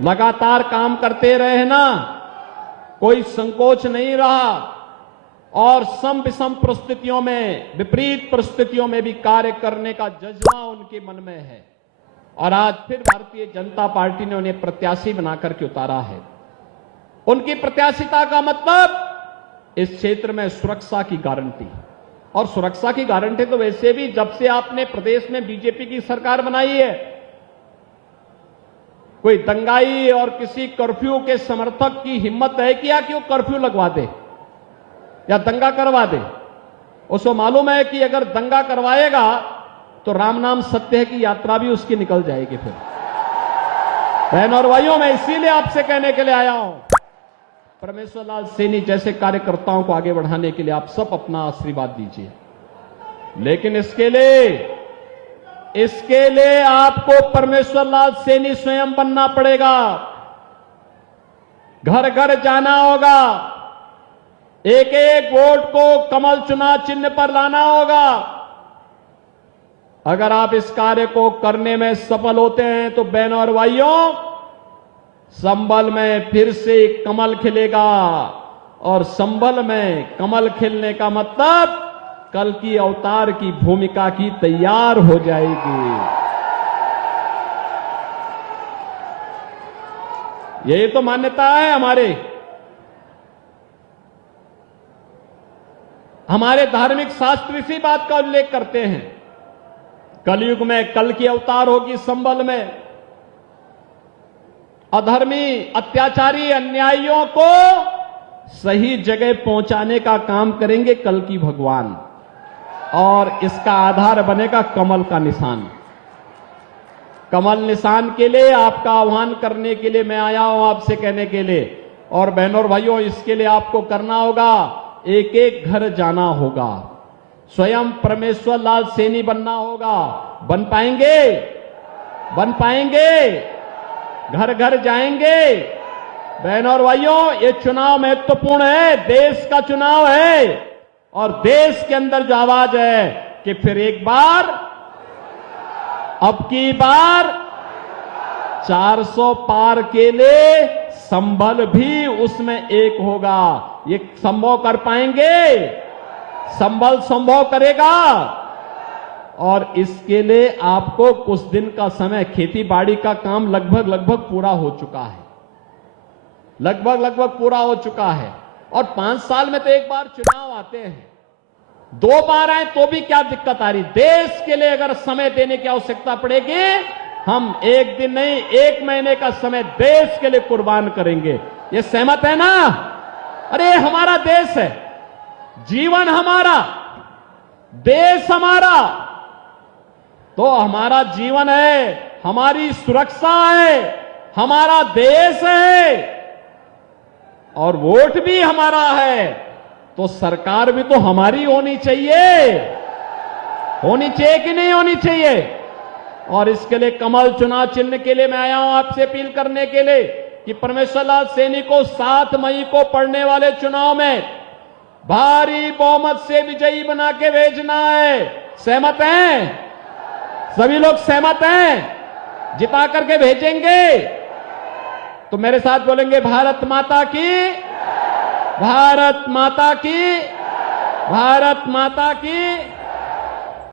लगातार काम करते रहे ना, कोई संकोच नहीं रहा और सम विषम परिस्थितियों में, विपरीत परिस्थितियों में भी कार्य करने का जज्बा उनके मन में है। और आज फिर भारतीय जनता पार्टी ने उन्हें प्रत्याशी बनाकर के उतारा है। उनकी प्रत्याशिता का मतलब इस क्षेत्र में सुरक्षा की गारंटी, और सुरक्षा की गारंटी तो वैसे भी जब से आपने प्रदेश में बीजेपी की सरकार बनाई है, कोई दंगाई और किसी कर्फ्यू के समर्थक की हिम्मत है क्या कि वो कर्फ्यू लगवा दे या दंगा करवा दे? उसको मालूम है कि अगर दंगा करवाएगा तो राम नाम सत्य है की यात्रा भी उसकी निकल जाएगी। फिर बहन और भाइयों, मैं इसीलिए आपसे कहने के लिए आया हूं, परमेश्वर लाल सैनी जैसे कार्यकर्ताओं को आगे बढ़ाने के लिए आप सब अपना आशीर्वाद दीजिए। लेकिन इसके लिए आपको परमेश्वर लाल सैनी स्वयं बनना पड़ेगा। घर घर जाना होगा, एक एक वोट को कमल चुनाव चिन्ह पर लाना होगा। अगर आप इस कार्य को करने में सफल होते हैं तो बहनों और भाइयों, संभल में फिर से कमल खिलेगा। और संभल में कमल खिलने का मतलब कल की अवतार की भूमिका की तैयार हो जाएगी। यही तो मान्यता है हमारे धार्मिक शास्त्र इसी बात का उल्लेख करते हैं। कलयुग में कल की अवतार होगी संभल में। अधर्मी, अत्याचारी, अन्यायियों को सही जगह पहुंचाने का काम करेंगे कल की भगवान, और इसका आधार बनेगा कमल का निशान। कमल निशान के लिए आपका आह्वान करने के लिए मैं आया हूं, आपसे कहने के लिए। और बहनों और भाइयों, इसके लिए आपको करना होगा, एक एक घर जाना होगा, स्वयं परमेश्वर लाल सैनी बनना होगा। बन पाएंगे? घर घर जाएंगे? बहनों और भाइयों, ये चुनाव महत्वपूर्ण है, देश का चुनाव है। और देश के अंदर जो आवाज है कि फिर एक बार, अब की बार 400 पार के लिए संभल भी उसमें एक होगा। ये संभव कर पाएंगे? संभल संभव करेगा। और इसके लिए आपको कुछ दिन का समय, खेती बाड़ी का काम लगभग पूरा हो चुका है, लगभग पूरा हो चुका है। और 5 साल में तो एक बार चुनाव आते हैं, 2 बार आए तो भी क्या दिक्कत आ रही? देश के लिए अगर समय देने की आवश्यकता पड़ेगी, हम 1 दिन नहीं 1 महीने का समय देश के लिए कुर्बान करेंगे। ये सहमत है ना? अरे हमारा देश है, जीवन हमारा, देश हमारा, तो हमारा जीवन है, हमारी सुरक्षा है, हमारा देश है, और वोट भी हमारा है। तो सरकार भी तो हमारी होनी चाहिए कि नहीं होनी चाहिए? और इसके लिए कमल चुनाव चिन्ह के लिए मैं आया हूं आपसे अपील करने के लिए कि परमेश्वर लाल सैनी को 7 मई को पड़ने वाले चुनाव में भारी बहुमत से विजयी बना के भेजना है। सहमत हैं? सभी लोग सहमत हैं? जिता करके भेजेंगे? तो मेरे साथ बोलेंगे, भारत माता की, भारत माता की, भारत माता की।